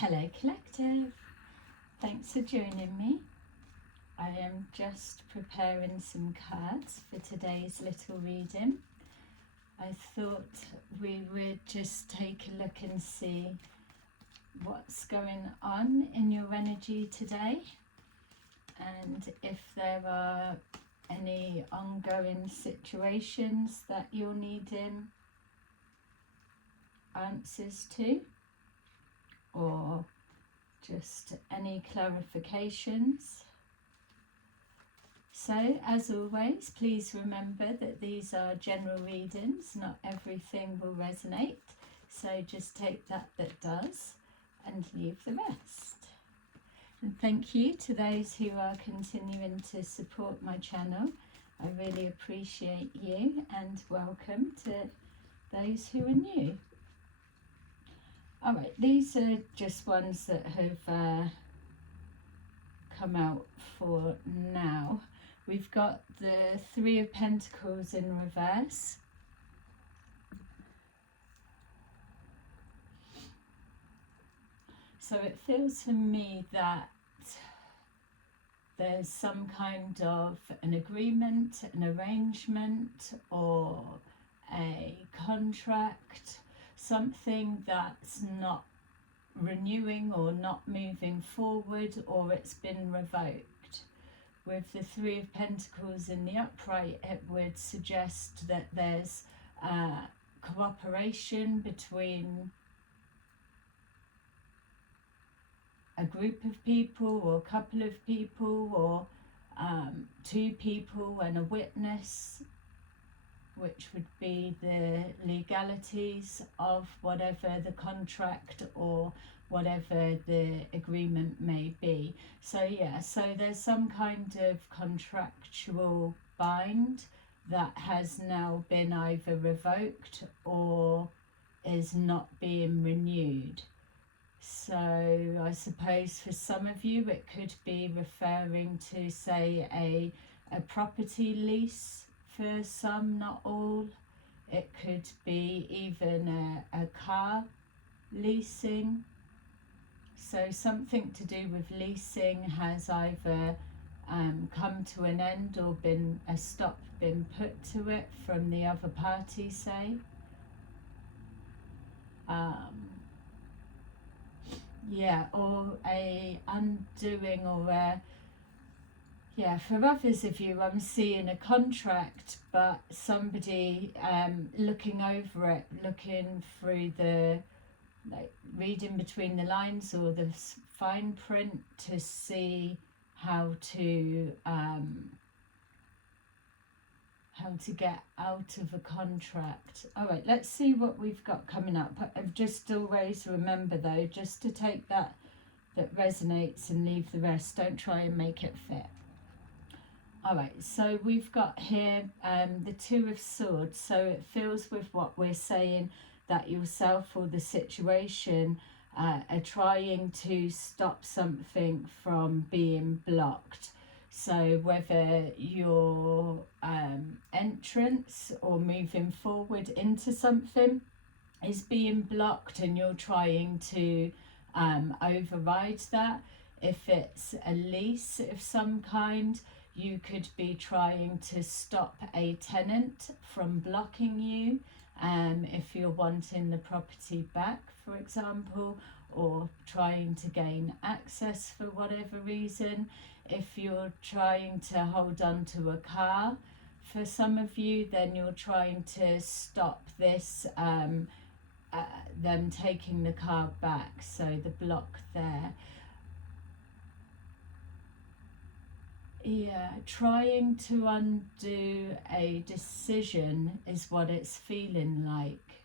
Hello Collective, thanks for joining me. I am just preparing some cards for today's little reading. I thought we would just take a look and see what's going on in your energy today, and if there are any ongoing situations that you're needing answers to, or just any clarifications. So, as always, please remember that these are general readings, not everything will resonate. So just take that does and leave the rest. And thank you to those who are continuing to support my channel. I really appreciate you, and welcome to those who are new. Alright, these are just ones that have come out for now. We've got the Three of Pentacles in reverse. So it feels to me that there's some kind of an agreement, an arrangement, or a contract, something that's not renewing or not moving forward, or it's been revoked. With the Three of Pentacles in the upright, it would suggest that there's cooperation between a group of people or a couple of people, or two people and a witness, which would be the legalities of whatever the contract or whatever the agreement may be. So yeah, so there's some kind of contractual bind that has now been either revoked or is not being renewed. So I suppose for some of you it could be referring to, say, a property lease. For some, not all. It could be even a car leasing. So something to do with leasing has either come to an end or been a stop been put to it from the other party, say. Yeah, or a undoing, or a, yeah, for others of you, I'm seeing a contract, but somebody looking over it, looking through the, like, reading between the lines or the fine print to see how to get out of a contract. All right, let's see what we've got coming up. I've just always remember though, just to take that resonates and leave the rest. Don't try and make it fit. Alright, so we've got here the Two of Swords. So it feels with what we're saying that yourself or the situation are trying to stop something from being blocked. So whether your entrance or moving forward into something is being blocked and you're trying to override that. If it's a lease of some kind, you could be trying to stop a tenant from blocking you, if you're wanting the property back, for example, or trying to gain access for whatever reason. If you're trying to hold on to a car, for some of you, then you're trying to stop this, them taking the car back, so the block there. Yeah, trying to undo a decision is what it's feeling like.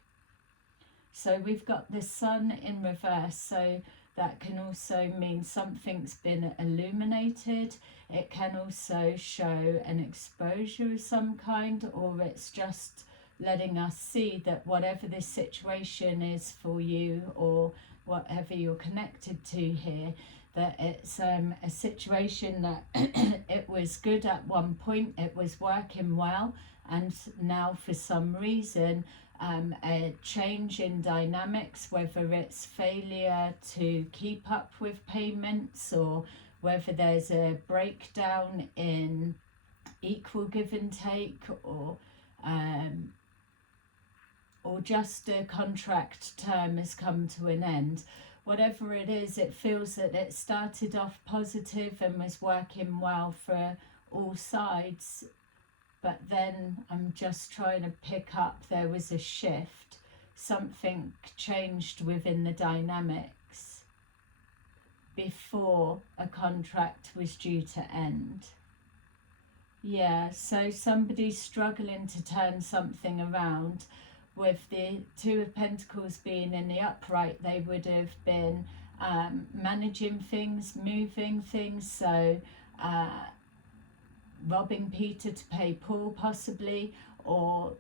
So we've got the Sun in reverse, so that can also mean something's been illuminated. It can also show an exposure of some kind, or it's just letting us see that whatever this situation is for you, or whatever you're connected to here, that it's a situation that it was good at one point, it was working well, and now for some reason a change in dynamics, whether it's failure to keep up with payments, or whether there's a breakdown in equal give and take, or just a contract term has come to an end. Whatever it is, it feels that it started off positive and was working well for all sides, but then I'm just trying to pick up, there was a shift, something changed within the dynamics before a contract was due to end. Yeah, so somebody's struggling to turn something around. With the Two of Pentacles being in the upright, they would have been managing things, moving things, so robbing Peter to pay Paul possibly, or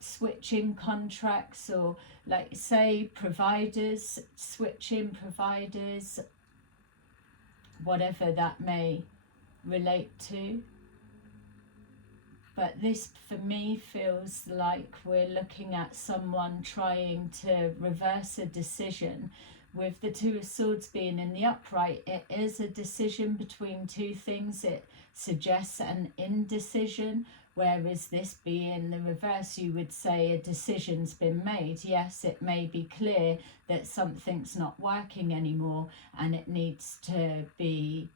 switching contracts, or like say providers, switching providers, whatever that may relate to. But this, for me, feels like we're looking at someone trying to reverse a decision. With the Two of Swords being in the upright, it is a decision between two things. It suggests an indecision, whereas this being the reverse, you would say a decision's been made. Yes, it may be clear that something's not working anymore and it needs to be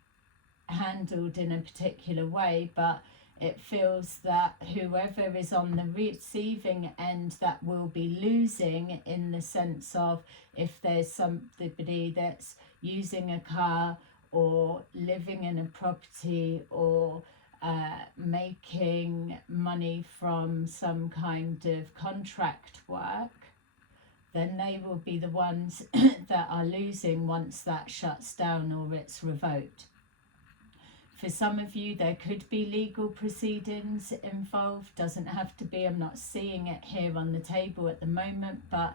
handled in a particular way, but it feels that whoever is on the receiving end, that will be losing, in the sense of if there's somebody that's using a car or living in a property or making money from some kind of contract work, then they will be the ones that are losing once that shuts down or it's revoked. For some of you, there could be legal proceedings involved. Doesn't have to be. I'm not seeing it here on the table at the moment, but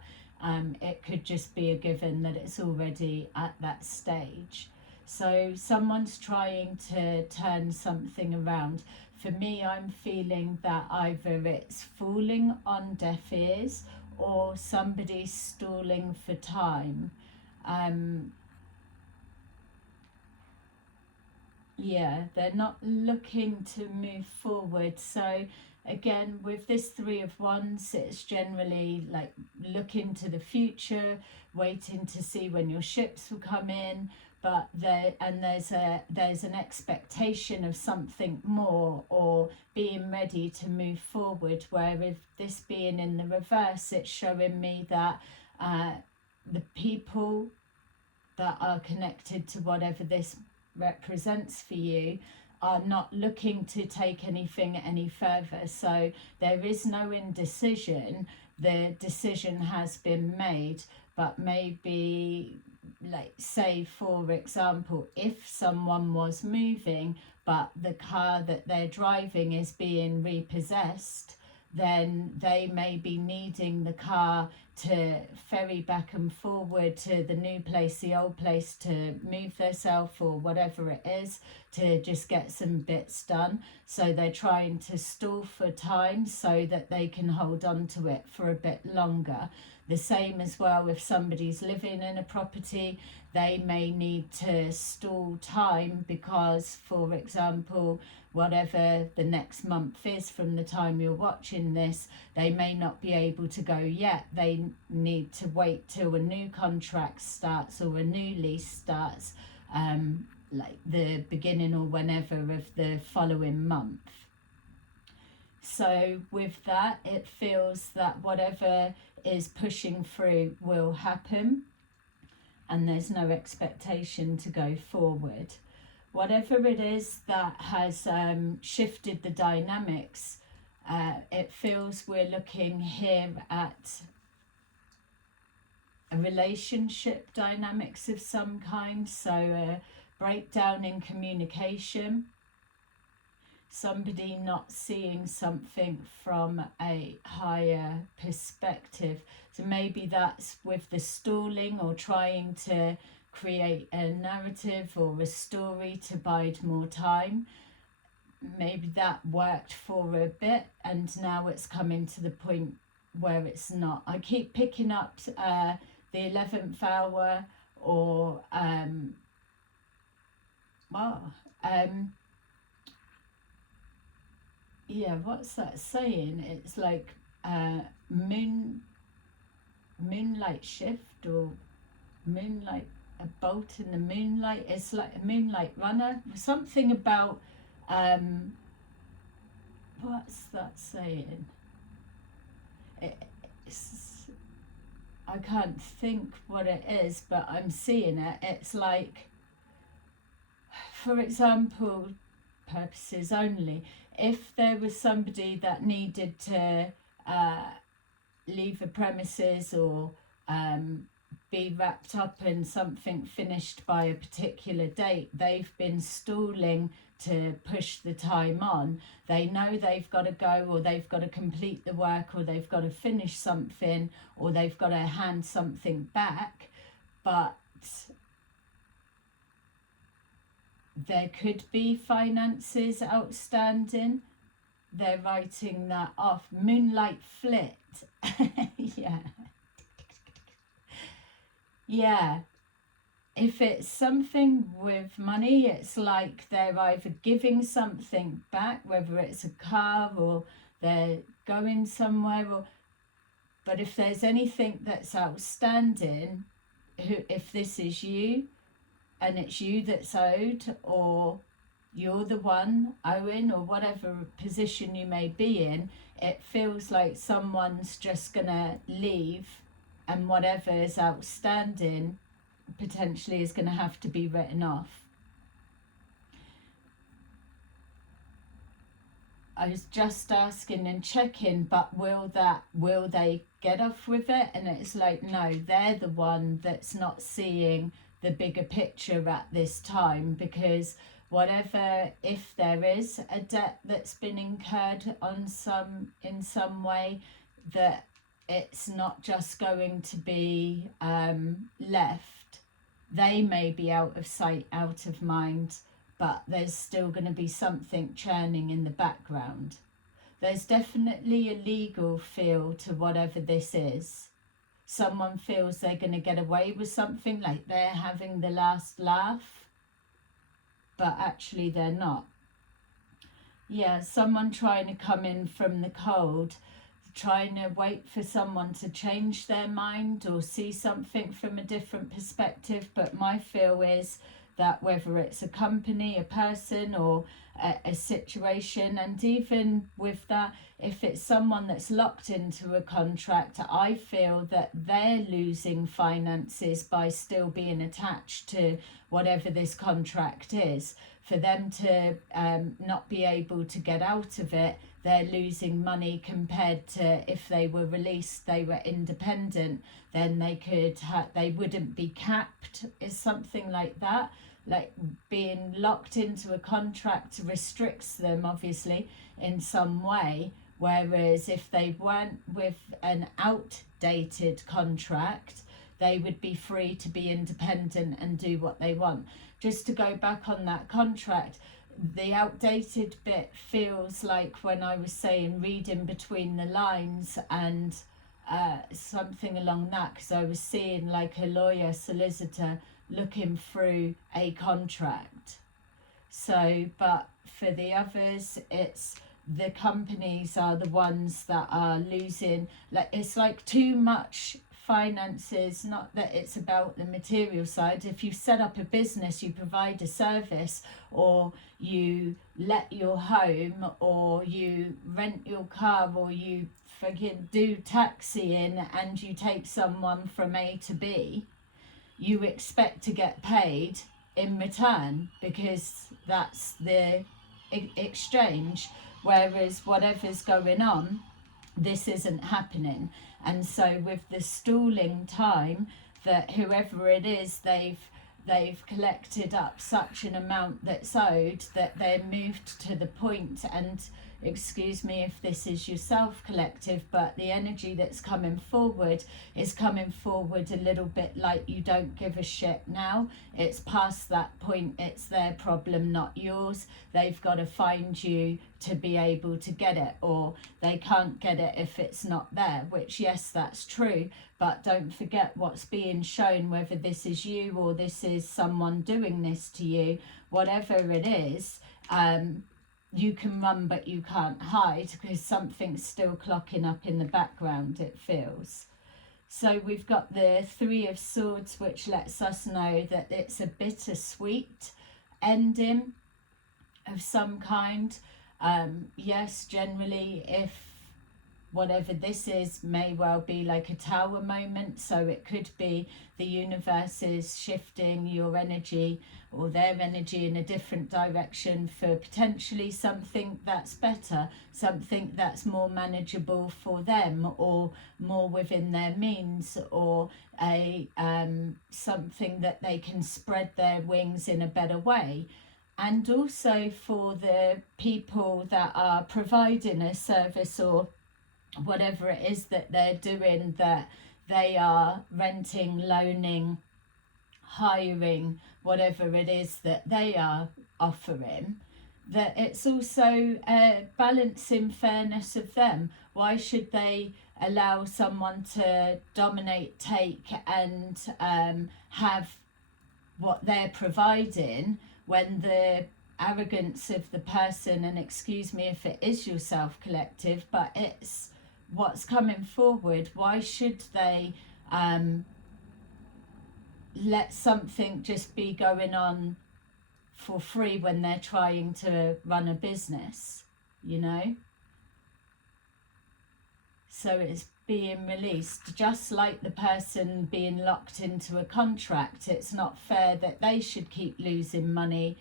it could just be a given that it's already at that stage. So someone's trying to turn something around. For me, I'm feeling that either it's falling on deaf ears or somebody's stalling for time. Yeah, they're not looking to move forward. So again, with this Three of Wands, it's generally like looking to the future, waiting to see when your ships will come in, but there's an expectation of something more, or being ready to move forward. Where with this being in the reverse, it's showing me that the people that are connected to whatever this represents for you are not looking to take anything any further. So there is no indecision. The decision has been made, but maybe, like say for example, if someone was moving but the car that they're driving is being repossessed, then they may be needing the car to ferry back and forward to the new place, the old place, to move themselves or whatever it is, to just get some bits done. So they're trying to stall for time so that they can hold on to it for a bit longer. The same as well, if somebody's living in a property, they may need to stall time because, for example, whatever the next month is from the time you're watching this, they may not be able to go yet. They need to wait till a new contract starts or a new lease starts, like the beginning or whenever of the following month. So with that, it feels that whatever is pushing through will happen, and there's no expectation to go forward. Whatever it is that has shifted the dynamics, it feels we're looking here at a relationship dynamics of some kind. So a breakdown in communication, somebody not seeing something from a higher perspective. So maybe that's with the stalling or trying to create a narrative or a story to bide more time. Maybe that worked for a bit and now it's coming to the point where it's not. I keep picking up the 11th hour, or yeah, what's that saying? It's like moonlight shift, or moonlight, a bolt in the moonlight. It's like a moonlight runner, something about what's that saying? It's, I can't think what it is, but I'm seeing it. It's like, for example, purposes only, if there was somebody that needed to leave a premises, or be wrapped up in something finished by a particular date, they've been stalling to push the time on. They know they've got to go, or they've got to complete the work, or they've got to finish something, or they've got to hand something back, but there could be finances outstanding. They're writing that off. Moonlight flit. Yeah. Yeah. If it's something with money, it's like they're either giving something back, whether it's a car, or they're going somewhere, or, but if there's anything that's outstanding, if this is you, and it's you that's owed, or you're the one owing, or whatever position you may be in, it feels like someone's just gonna leave, and whatever is outstanding potentially is going to have to be written off. I was just asking and checking, but will they get off with it? And it's like, no, they're the one that's not seeing the bigger picture at this time, because whatever, if there is a debt that's been incurred in some way, that it's not just going to be left. They may be out of sight, out of mind, but there's still going to be something churning in the background. There's definitely a legal feel to whatever this is. Someone feels they're going to get away with something, like they're having the last laugh, but actually they're not. Yeah, someone trying to come in from the cold, trying to wait for someone to change their mind or see something from a different perspective. But my feel is that whether it's a company, a person, or a situation, and even with that, if it's someone that's locked into a contract, I feel that they're losing finances by still being attached to whatever this contract is. For them to not be able to get out of it, they're losing money compared to if they were released, they were independent, then they wouldn't be capped, is something like that. Like being locked into a contract restricts them obviously in some way, whereas if they weren't with an outdated contract, they would be free to be independent and do what they want. Just to go back on that contract, the outdated bit feels like, when I was saying reading between the lines and something along that, because I was seeing like a lawyer, solicitor looking through a contract. So, but for the others, it's the companies are the ones that are losing. Like, it's like too much finances, not that it's about the material side. If you set up a business, you provide a service, or you let your home, or you rent your car, or you do taxiing and you take someone from A to B, you expect to get paid in return, because that's the exchange. Whereas whatever's going on, this isn't happening. And so with the stalling time, that whoever it is, they've collected up such an amount that's owed, that they're moved to the point, and excuse me if this is yourself collective, but the energy that's coming forward is coming forward a little bit like you don't give a shit now. It's past that point. It's their problem, not yours. They've got to find you to be able to get it, or they can't get it if it's not there, which, yes, that's true, but don't forget what's being shown, whether this is you or this is someone doing this to you, whatever it is. You can run but you can't hide, because something's still clocking up in the background, it feels. So we've got the Three of Swords, which lets us know that it's a bittersweet ending of some kind. Yes, generally, if whatever this is may well be like a tower moment, so it could be the universe is shifting your energy or their energy in a different direction for potentially something that's better, something that's more manageable for them or more within their means, or a something that they can spread their wings in a better way. And also for the people that are providing a service or whatever it is that they're doing, that they are renting, loaning, hiring, whatever it is that they are offering, that it's also a balancing fairness of them. Why should they allow someone to dominate, take, and have what they're providing, when the arrogance of the person, and excuse me if it is yourself collective, but it's what's coming forward, why should they let something just be going on for free when they're trying to run a business, you know? So it's being released, just like the person being locked into a contract. It's not fair that they should keep losing money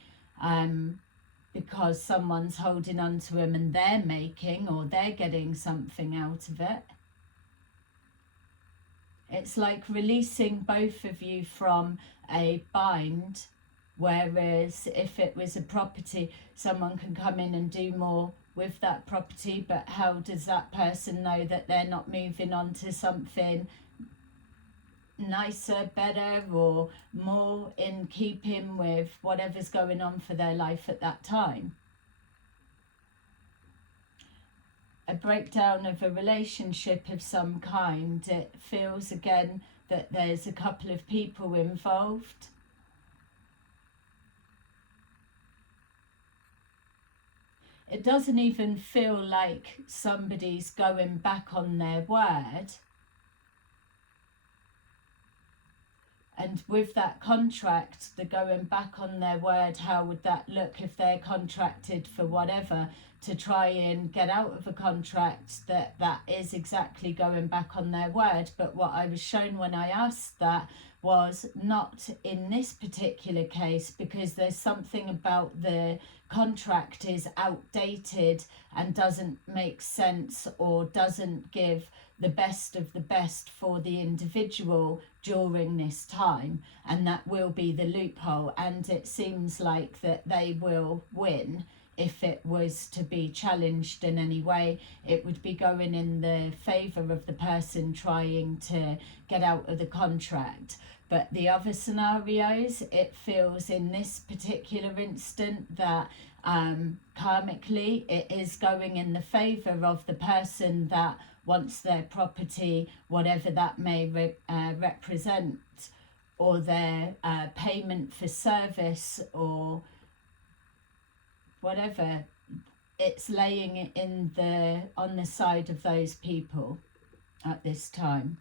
because someone's holding on to them and they're making, or they're getting something out of it. It's like releasing both of you from a bind, whereas if it was a property, someone can come in and do more with that property, but how does that person know that they're not moving on to something nicer, better, or more in keeping with whatever's going on for their life at that time? A breakdown of a relationship of some kind. It feels again that there's a couple of people involved. It doesn't even feel like somebody's going back on their word. And with that contract, the going back on their word, how would that look if they're contracted for whatever to try and get out of a contract that is exactly going back on their word? But what I was shown when I asked that was not in this particular case, because there's something about the contract is outdated and doesn't make sense, or doesn't give the best of the best for the individual during this time, and that will be the loophole. And it seems like that they will win. If it was to be challenged in any way, it would be going in the favour of the person trying to get out of the contract. But the other scenarios, it feels in this particular instant that karmically it is going in the favour of the person that wants their property, whatever that may represent, or their payment for service, or whatever. It's laying in on the side of those people at this time.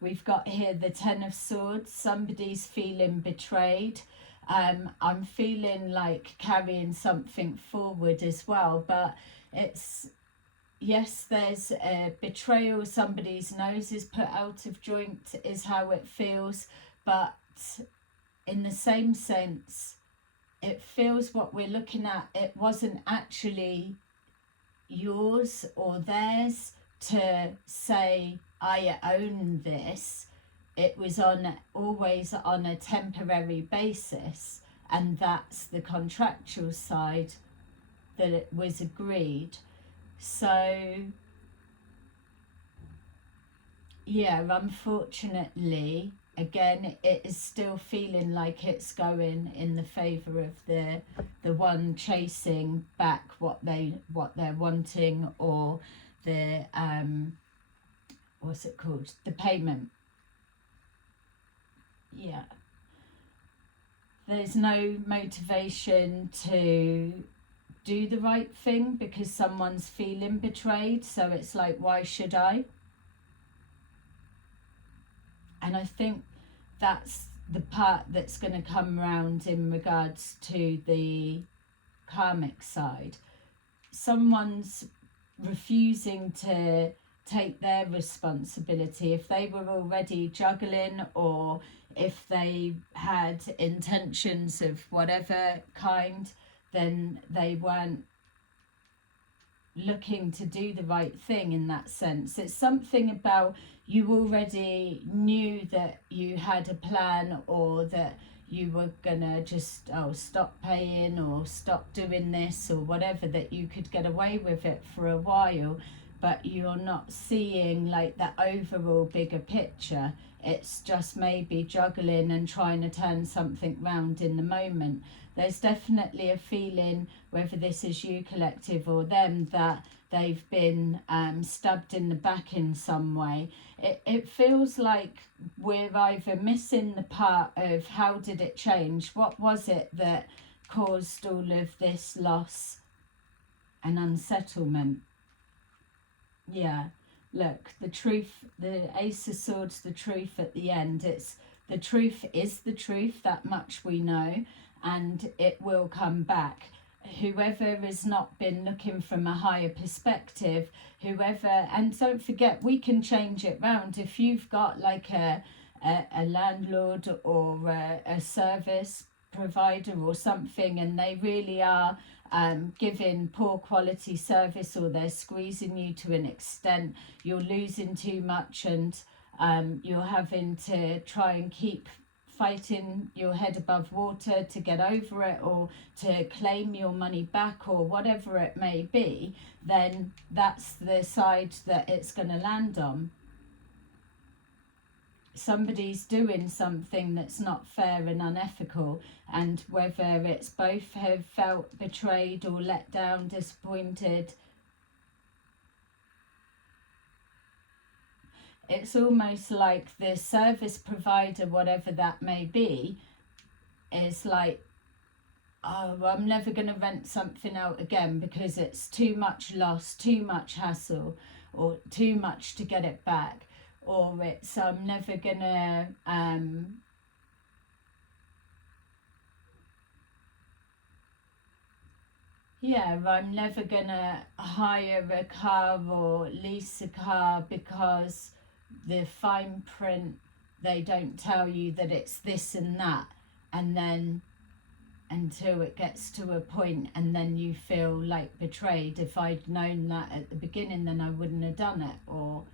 We've got here the Ten of Swords. Somebody's feeling betrayed. I'm feeling like carrying something forward as well, but it's, yes, there's a betrayal. Somebody's nose is put out of joint is how it feels, but in the same sense, it feels what we're looking at, it wasn't actually yours or theirs to say, I own this. It was always on a temporary basis, and that's the contractual side that it was agreed. So yeah, unfortunately, again, it is still feeling like it's going in the favour of the one chasing back what they're wanting, or the what's it called, the payment. Yeah, there's no motivation to do the right thing because someone's feeling betrayed, so it's like, why should I? And I think that's the part that's going to come around in regards to the karmic side. Someone's refusing to take their responsibility. If they were already juggling, or if they had intentions of whatever kind, then they weren't looking to do the right thing in that sense. It's something about you already knew that you had a plan, or that you were gonna just stop paying or stop doing this or whatever, that you could get away with it for a while, but you're not seeing like the overall bigger picture. It's just maybe juggling and trying to turn something round in the moment. There's definitely a feeling, whether this is you collective or them, that they've been stabbed in the back in some way. It feels like we're either missing the part of how did it change, what was it that caused all of this loss and unsettlement. Yeah, look, the truth, the Ace of Swords, the truth at the end. It's the truth is the truth, that much we know, and it will come back. Whoever has not been looking from a higher perspective, whoever, and don't forget, we can change it round. If you've got like a landlord or a service provider or something, and they really are giving poor quality service, or they're squeezing you to an extent, you're losing too much, and you're having to try and keep fighting your head above water to get over it, or to claim your money back, or whatever it may be, then that's the side that it's going to land on. Somebody's doing something that's not fair and unethical, and whether it's both have felt betrayed or let down, disappointed, it's almost like the service provider, whatever that may be, is like, oh, I'm never going to rent something out again because it's too much loss, too much hassle, or too much to get it back. Or it's, I'm never going to I'm never going to hire a car or lease a car because the fine print, they don't tell you that it's this and that, and then until it gets to a point, and then you feel like betrayed. If I'd known that at the beginning, then I wouldn't have done it, or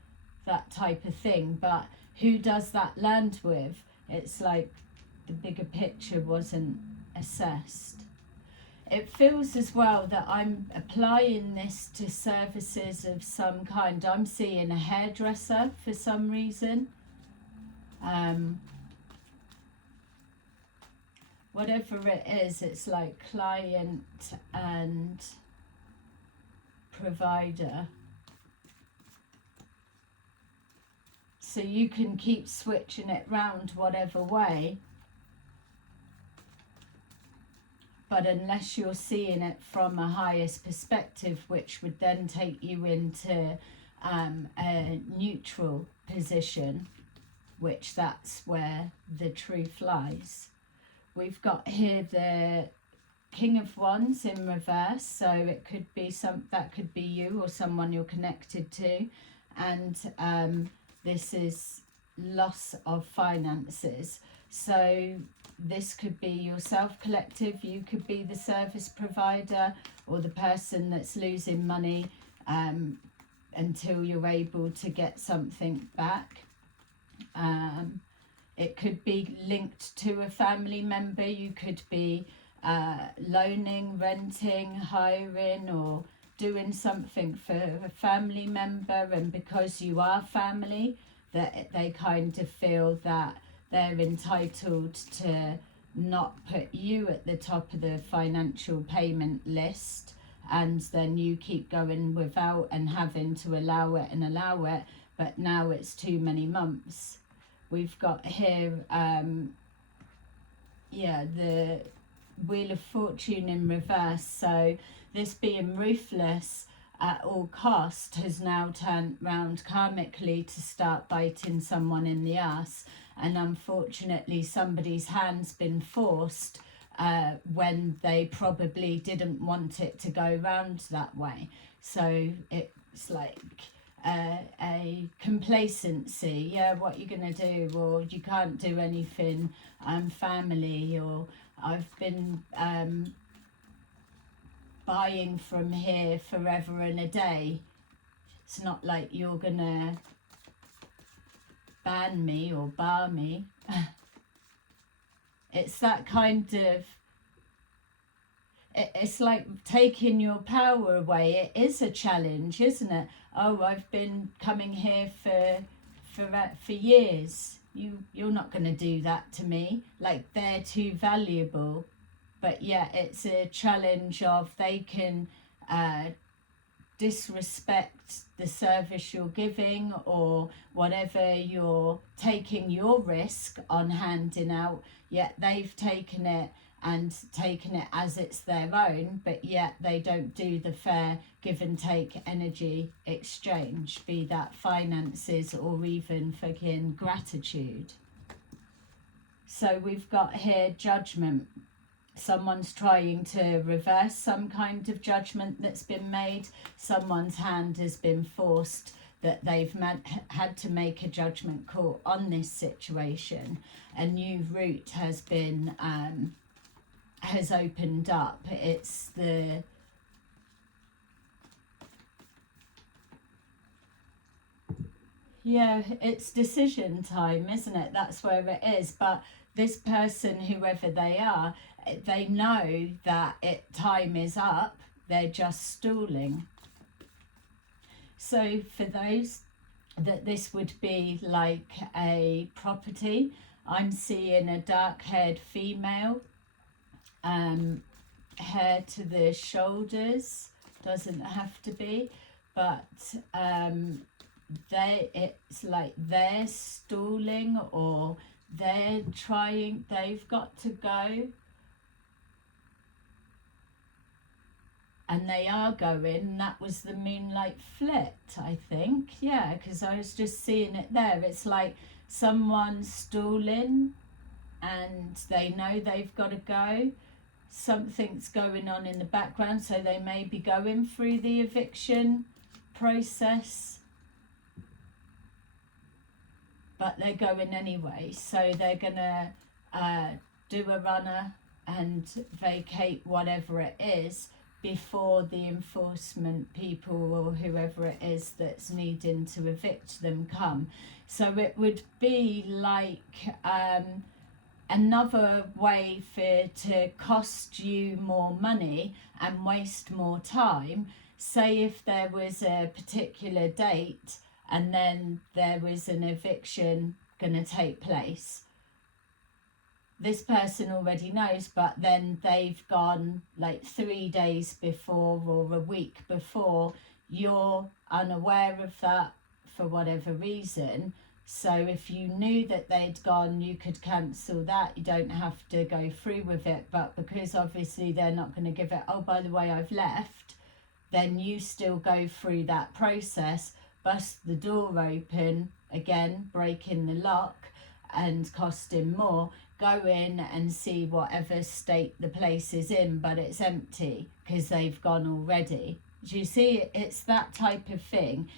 that type of thing. But who does that land with? It's like the bigger picture wasn't assessed. It feels as well that I'm applying this to services of some kind. I'm seeing a hairdresser for some reason. Whatever it is, it's like client and provider. So you can keep switching it round whatever way. But unless you're seeing it from a highest perspective, which would then take you into a neutral position, which that's where the truth lies. We've got here the King of Wands in reverse, so it could be that could be you or someone you're connected to, and this is loss of finances. So this could be yourself collective, you could be the service provider, or the person that's losing money until you're able to get something back. It could be linked to a family member. You could be loaning, renting, hiring, or doing something for a family member, and because you are family, that they kind of feel that they're entitled to not put you at the top of the financial payment list, and then you keep going without and having to allow it, but now it's too many months. We've got here the Wheel of Fortune in reverse. So this being ruthless at all cost has now turned round karmically to start biting someone in the ass, and unfortunately somebody's hand's been forced when they probably didn't want it to go round that way. So it's like a complacency. Yeah, what are you gonna do? Or you can't do anything, I'm family, or I've been buying from here forever and a day. It's not like you're gonna ban me or bar me. It's that kind of, it's like taking your power away. It is a challenge, isn't it? Oh, I've been coming here for years. You're not going to do that to me. Like, they're too valuable. But yeah, it's a challenge of they can disrespect the service you're giving, or whatever you're taking your risk on handing out, yet they've taken it as it's their own, but yet they don't do the fair give and take energy exchange, be that finances or even fucking gratitude. So we've got here judgment. Someone's trying to reverse some kind of judgment that's been made. Someone's hand has been forced, that they've had to make a judgment call on this situation. A new route has been has opened up. It's it's decision time, isn't it? That's where it is. But this person, whoever they are, they know that time is up. They're just stalling. So for those that this would be like a property, I'm seeing a dark-haired female, hair to the shoulders, doesn't have to be, but it's like they're stalling, or they've got to go, and they are going. That was the moonlight flit, I think. Yeah, because I was just seeing it there. It's like someone's stalling and they know they've got to go. Something's going on in the background, so they may be going through the eviction process, but they're going anyway. So they're gonna do a runner and vacate whatever it is before the enforcement people or whoever it is that's needing to evict them come. So it would be like another way to cost you more money and waste more time. Say if there was a particular date and then there was an eviction going to take place, this person already knows, but then they've gone like 3 days before or a week before. You're unaware of that for whatever reason. So if you knew that they'd gone, you could cancel that. You don't have to go through with it. But because obviously they're not going to give it, oh, by the way, I've left, then you still go through that process, bust the door open, again, breaking the lock and costing more. Go in and see whatever state the place is in, but it's empty because they've gone already. Do you see? It's that type of thing.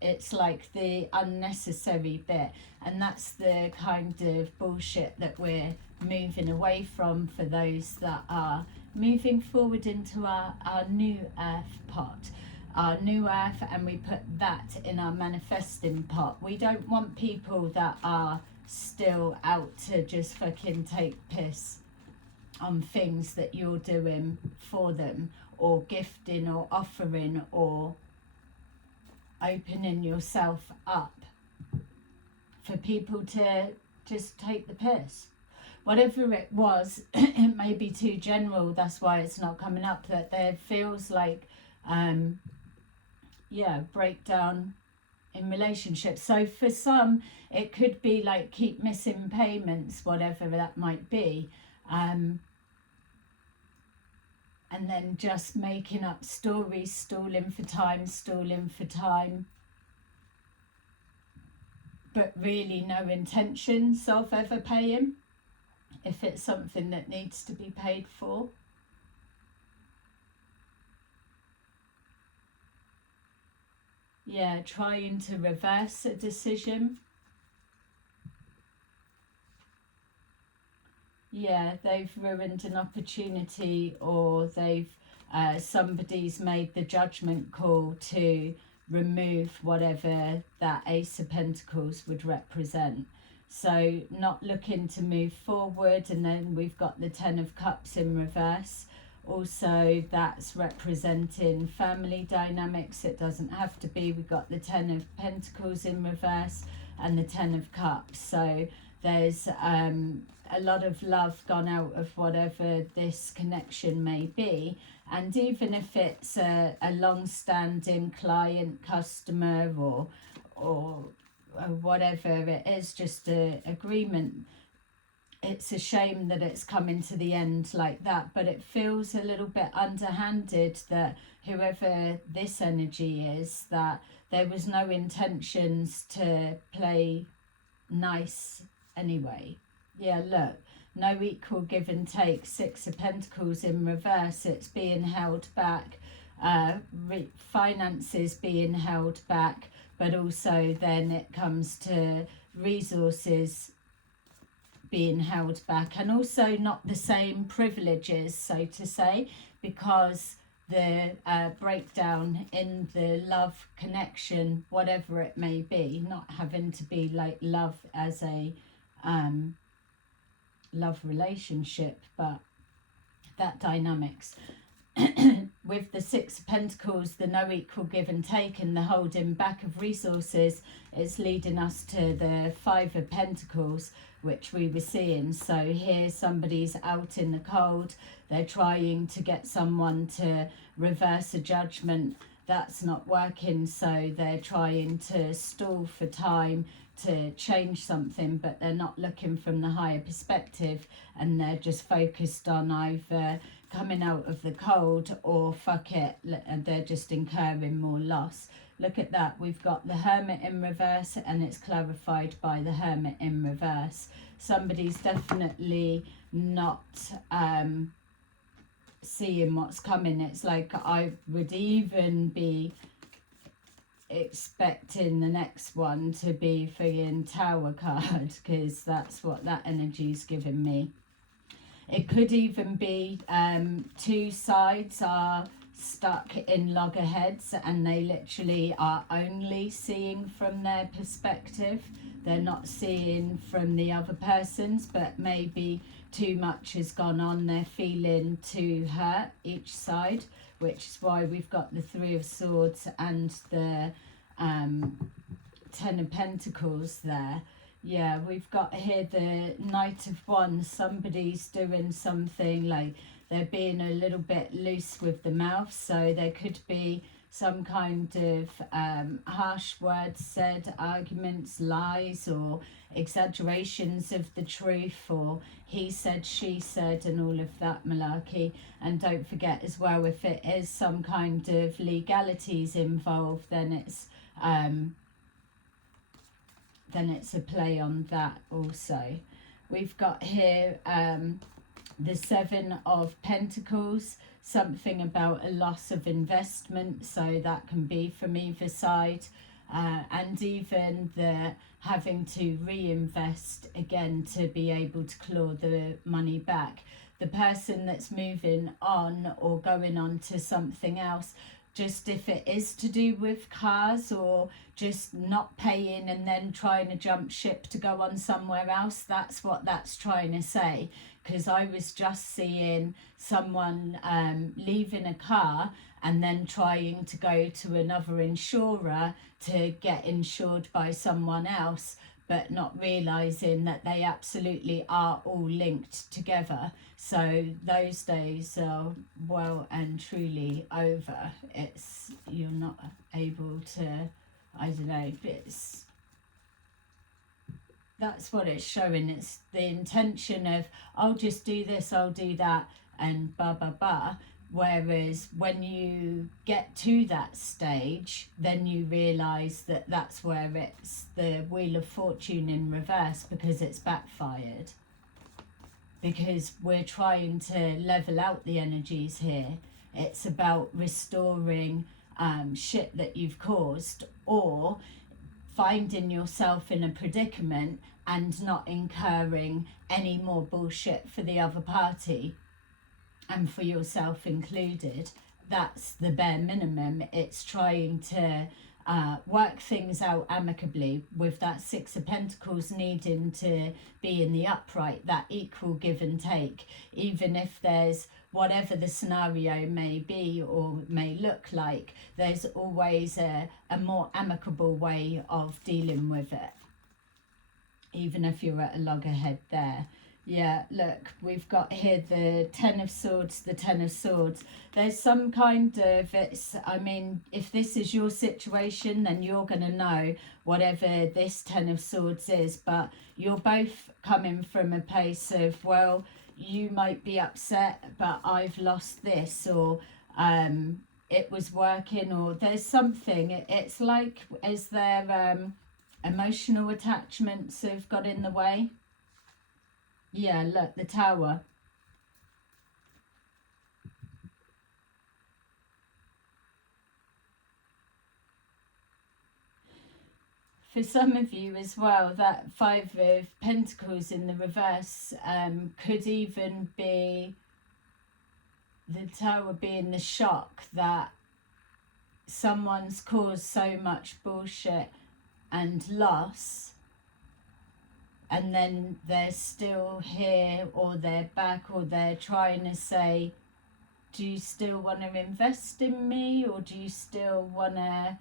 It's like the unnecessary bit, and that's the kind of bullshit that we're moving away from for those that are moving forward into our new earth pot, our new earth, and we put that in our manifesting pot. We don't want people that are still out to just fucking take piss on things that you're doing for them, or gifting or offering, or opening yourself up for people to just take the piss. Whatever it was, it may be too general, that's why it's not coming up, that there feels like, breakdown in relationships. So for some, it could be like keep missing payments, whatever that might be. And then just making up stories, stalling for time, but really no intentions of ever paying, if it's something that needs to be paid for. Yeah, trying to reverse a decision. Yeah, they've ruined an opportunity, or they've somebody's made the judgment call to remove whatever that Ace of Pentacles would represent. So not looking to move forward. And then we've got the Ten of Cups in reverse. Also, that's representing family dynamics. It doesn't have to be. We've got the Ten of Pentacles in reverse and the Ten of Cups. So there's a lot of love gone out of whatever this connection may be. And even if it's a long-standing client, customer, or whatever it is, just an agreement, it's a shame that it's coming to the end like that. But it feels a little bit underhanded that whoever this energy is, that there was no intentions to play nice anyway. Yeah, look, no equal give and take. Six of Pentacles in reverse. It's being held back, finances being held back, but also then it comes to resources being held back, and also not the same privileges, so to say, because the breakdown in the love connection, whatever it may be, not having to be like love as a love relationship, but that dynamics. With the Six of Pentacles, the no equal give and take and the holding back of resources, it's leading us to the Five of Pentacles, which we were seeing. So here somebody's out in the cold, they're trying to get someone to reverse a judgment. That's not working, so they're trying to stall for time to change something, but they're not looking from the higher perspective, and they're just focused on either coming out of the cold or fuck it, and they're just incurring more loss. Look at that, we've got the Hermit in reverse, and it's clarified by the Hermit in reverse. Somebody's definitely not seeing what's coming. It's like I would even be expecting the next one to be friggin' Tower card, because that's what that energy's giving me. It could even be two sides are stuck in loggerheads, and they literally are only seeing from their perspective. They're not seeing from the other person's, but maybe too much has gone on. They're feeling too hurt each side, which is why we've got the Three of Swords and the Ten of Pentacles there. Yeah, we've got here the Knight of Wands. Somebody's doing something like they're being a little bit loose with the mouth, so there could be some kind of harsh words said, arguments, lies, or exaggerations of the truth, or he said, she said, and all of that malarkey. And don't forget as well, if it is some kind of legalities involved, then it's a play on that also. We've got here the Seven of Pentacles, something about a loss of investment, so that can be from either side, and even the having to reinvest again to be able to claw the money back. The person that's moving on or going on to something else, just if it is to do with cars or just not paying and then trying to jump ship to go on somewhere else, that's what that's trying to say. Because I was just seeing someone leaving a car and then trying to go to another insurer to get insured by someone else, but not realizing that they absolutely are all linked together. So those days are well and truly over. It's, you're not able to, I don't know, that's what it's showing. It's the intention of, I'll just do this, I'll do that, and blah blah blah. Whereas when you get to that stage, then you realise that that's where it's the Wheel of Fortune in reverse, because it's backfired. Because we're trying to level out the energies here. It's about restoring shit that you've caused, or finding yourself in a predicament and not incurring any more bullshit for the other party and for yourself included. That's the bare minimum. It's trying to work things out amicably, with that Six of Pentacles needing to be in the upright, that equal give and take, even if there's whatever the scenario may be or may look like, there's always a more amicable way of dealing with it, even if you're at a loggerhead there. Yeah, look, we've got here the Ten of Swords, the Ten of Swords. There's some kind of, it's, I mean, if this is your situation, then you're going to know whatever this Ten of Swords is, but you're both coming from a place of, well, you might be upset, but I've lost this, or it was working, or there's something. It's like, is there emotional attachments have got in the way? Yeah, look, the Tower. For some of you as well, that Five of Pentacles in the reverse could even be the Tower being the shock that someone's caused so much bullshit and loss, and then they're still here, or they're back, or they're trying to say, do you still want to invest in me, or do you still want to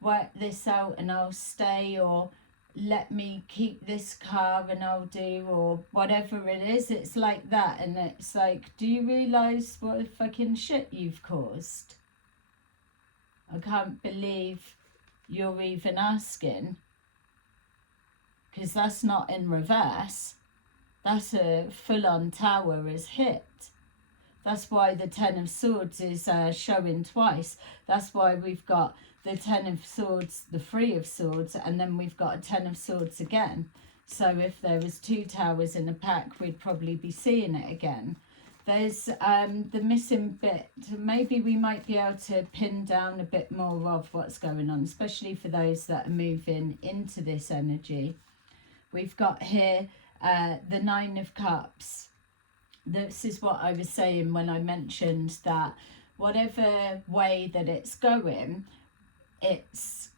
work this out and I'll stay, or let me keep this car and I'll do, or whatever it is. It's like that. And it's like, do you realise what fucking shit you've caused? I can't believe you're even asking. Because that's not in reverse. That's a full-on Tower is hit. That's why the Ten of Swords is showing twice. That's why we've got the Ten of Swords, the Three of Swords, and then we've got a Ten of Swords again. So if there was two Towers in a pack, we'd probably be seeing it again. There's the missing bit. Maybe we might be able to pin down a bit more of what's going on, especially for those that are moving into this energy. We've got here the Nine of Cups. This is what I was saying when I mentioned that whatever way that it's going, it's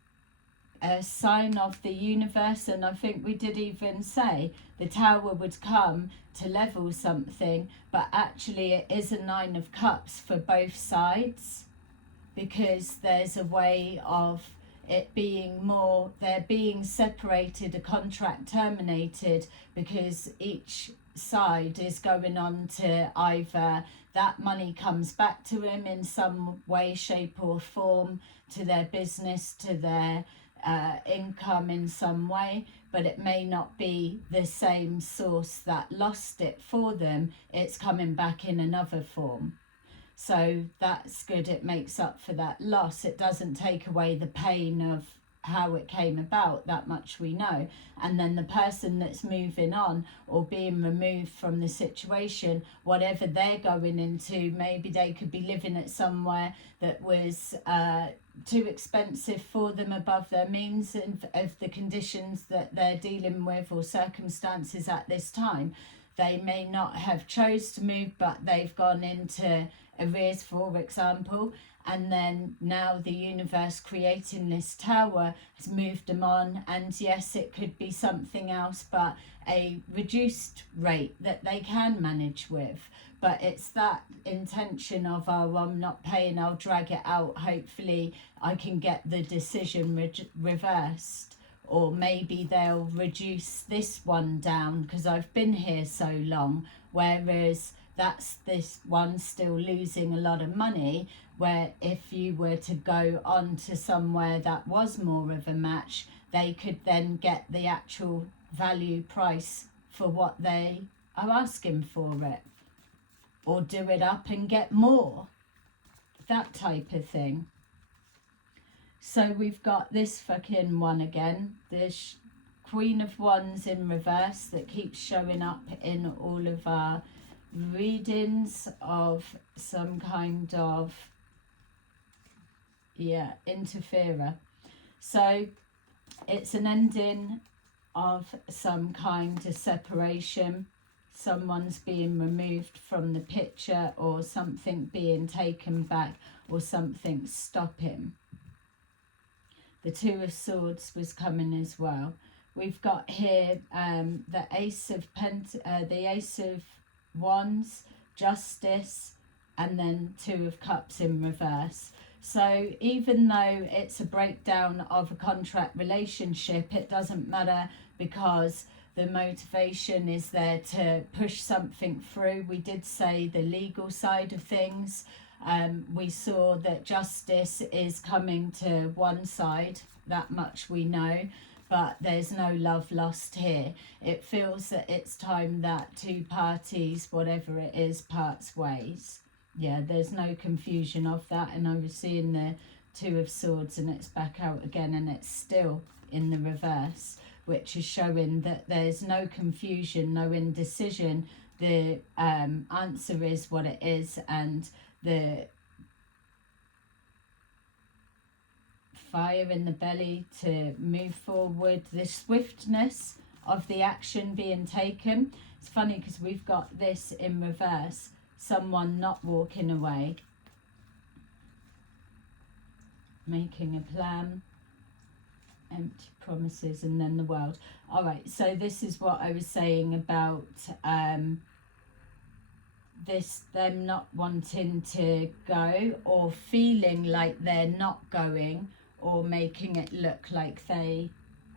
a sign of the universe. And I think we did even say the Tower would come to level something, but actually it is a Nine of Cups for both sides, because there's a way of it being more, they're being separated, a contract terminated, because each side is going on to either that money comes back to him in some way, shape or form, to their business, to their income in some way, but it may not be the same source that lost it for them. It's coming back in another form. So that's good. It makes up for that loss. It doesn't take away the pain of how it came about, that much we know. And then the person that's moving on or being removed from the situation, whatever they're going into, maybe they could be living at somewhere that was too expensive for them, above their means, of the conditions that they're dealing with or circumstances at this time. they may not have chose to move, but they've gone into arrears, for example, and then now the universe creating this tower has moved them on, and yes, it could be something else, but a reduced rate that they can manage with. But it's that intention of, oh, I'm not paying, I'll drag it out, hopefully I can get the decision reversed. Or maybe they'll reduce this one down because I've been here so long, whereas that's this one still losing a lot of money, where if you were to go on to somewhere that was more of a match, they could then get the actual value price for what they are asking for it, or do it up and get more, that type of thing. So we've got this fucking one again, this Queen of Wands in reverse that keeps showing up in all of our readings of some kind of, interferer. So it's an ending of some kind of separation. Someone's being removed from the picture, or something being taken back, or something stopping. The Two of Swords was coming as well. We've got here the Ace of Wands, Justice, and then Two of Cups in reverse. So even though it's a breakdown of a contract relationship, it doesn't matter, because the motivation is there to push something through. We did say the legal side of things. We saw that justice is coming to one side, that much we know, but there's no love lost here. It feels that it's time that two parties, whatever it is, parts ways. Yeah, there's no confusion of that. And I was seeing the Two of Swords and it's back out again, and it's still in the reverse, which is showing that there's no confusion, no indecision. The answer is what it is, and the fire in the belly to move forward, the swiftness of the action being taken. It's funny because we've got this in reverse, someone not walking away, making a plan, empty promises, and then the world. All right, so this is what I was saying about them not wanting to go, or feeling like they're not going, or making it look like they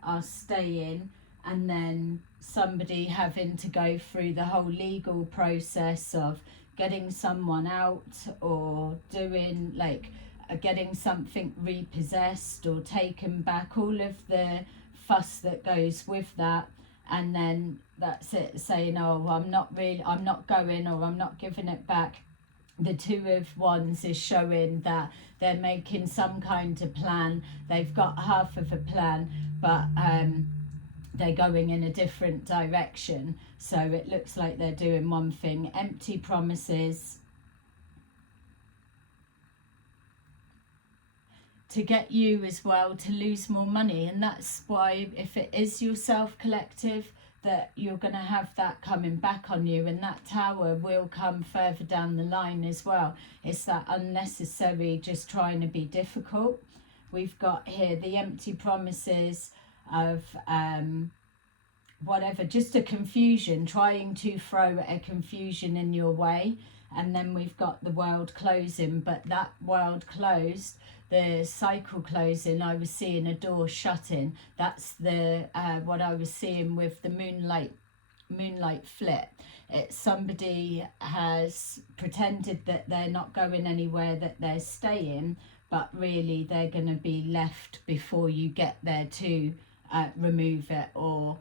are staying, and then somebody having to go through the whole legal process of getting someone out, or doing getting something repossessed or taken back, all of the fuss that goes with that. And then that's it, saying, oh, I'm not going, or I'm not giving it back. The Two of Wands is showing that they're making some kind of plan. They've got half of a plan, but they're going in a different direction. So it looks like they're doing one thing, empty promises, to get you as well to lose more money. And that's why, if it is your self-collective, that you're going to have that coming back on you, and that tower will come further down the line as well. It's that unnecessary just trying to be difficult. We've got here the empty promises of whatever, just a confusion, trying to throw a confusion in your way. And then we've got the world closing, but that world closed, the cycle closing, I was seeing a door shutting. That's the what I was seeing with the moonlight flip. It's somebody has pretended that they're not going anywhere, that they're staying, but really they're going to be left before you get there to remove it, or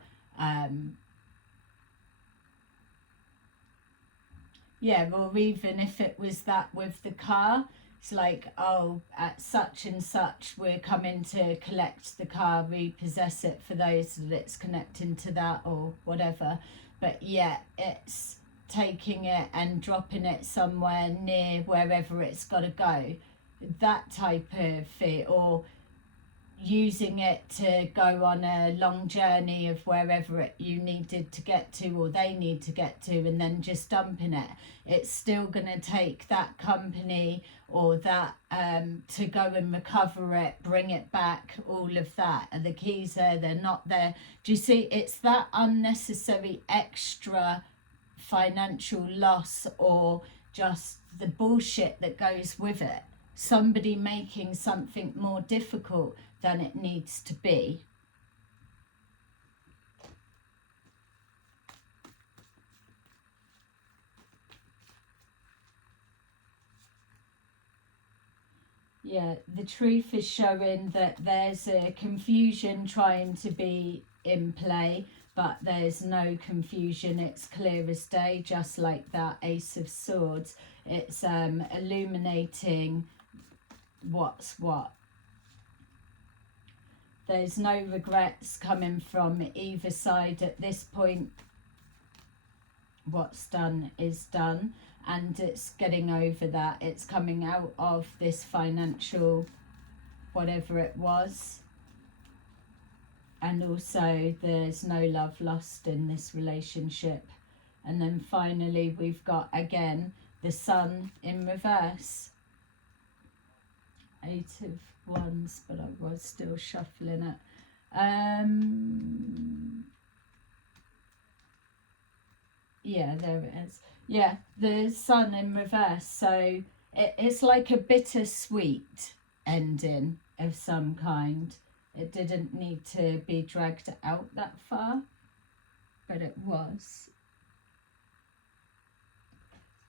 or even if it was that with the car, it's like, oh, at such and such we're coming to collect the car, repossess it for those that it's connecting to that, or whatever. But yeah, it's taking it and dropping it somewhere near wherever it's got to go, that type of fear. Or using it to go on a long journey of wherever you needed to get to, or they need to get to, and then just dumping it. It's still going to take that company or that to go and recover it, bring it back, all of that. And the keys there, they're not there. Do you see? It's that unnecessary extra financial loss, or just the bullshit that goes with it. Somebody making something more difficult than it needs to be. Yeah, the truth is showing that there's a confusion trying to be in play, but there's no confusion. It's clear as day, just like that Ace of Swords. It's illuminating what's what. There's no regrets coming from either side at this point. What's done is done, and it's getting over that. It's coming out of this financial whatever it was, and also there's no love lost in this relationship. And then finally we've got again the Sun in reverse. 8 of Wands, but I was still shuffling it. Yeah, there it is. Yeah, the Sun in reverse. So it's like a bittersweet ending of some kind. It didn't need to be dragged out that far, but it was.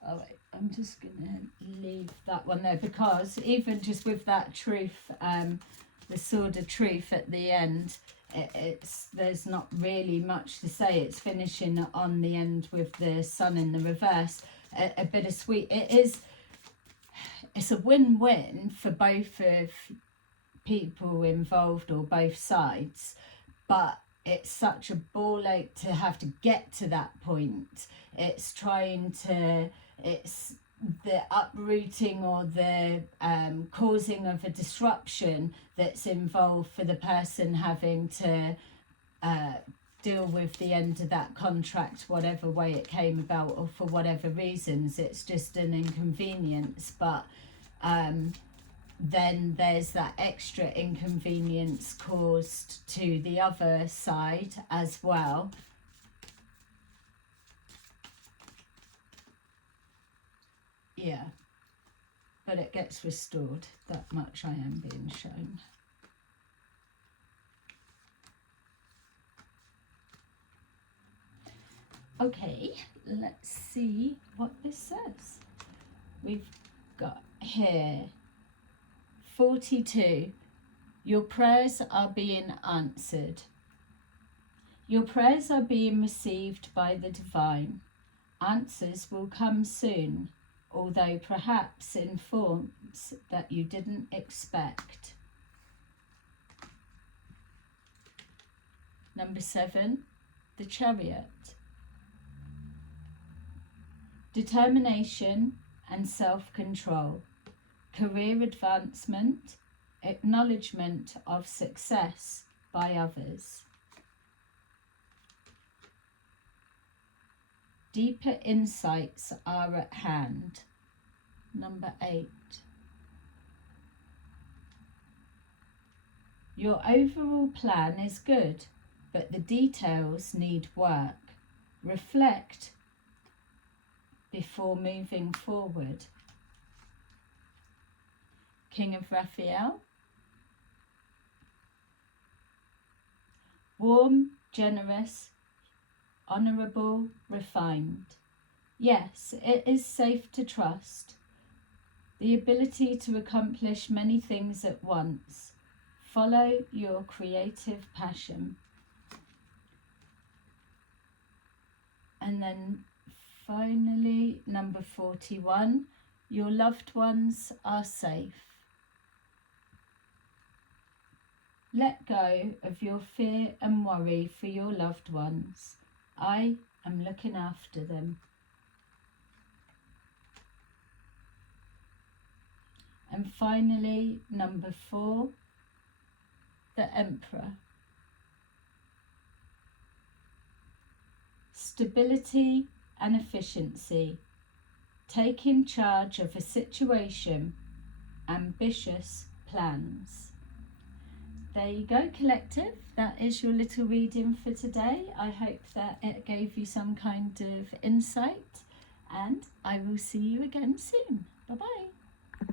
All right, I'm just going to leave that one there, because even just with that truth, the Sword of Truth at the end, there's not really much to say. It's finishing on the end with the Sun in the reverse. A bittersweet. It's a win-win for both of people involved, or both sides, but it's such a ball ache to have to get to that point. It's the uprooting or the causing of a disruption that's involved for the person having to deal with the end of that contract, whatever way it came about, or for whatever reasons. It's just an inconvenience, but then there's that extra inconvenience caused to the other side as well. Yeah, but it gets restored. That much I am being shown. Okay, let's see what this says. We've got here 42. Your prayers are being answered. Your prayers are being received by the divine. Answers will come soon, although perhaps in forms that you didn't expect. Number 7, the Chariot. Determination and self-control, career advancement, acknowledgement of success by others. Deeper insights are at hand. Number 8. Your overall plan is good, but the details need work. Reflect before moving forward. King of Raphael. Warm, generous, honourable, refined. Yes, it is safe to trust. The ability to accomplish many things at once. Follow your creative passion. And then finally, number 41, your loved ones are safe. Let go of your fear and worry for your loved ones. I am looking after them. And finally, number 4, the Emperor. Stability and efficiency. Taking charge of a situation. Ambitious plans. There you go, collective. That is your little reading for today. I hope that it gave you some kind of insight, and I will see you again soon. Bye bye.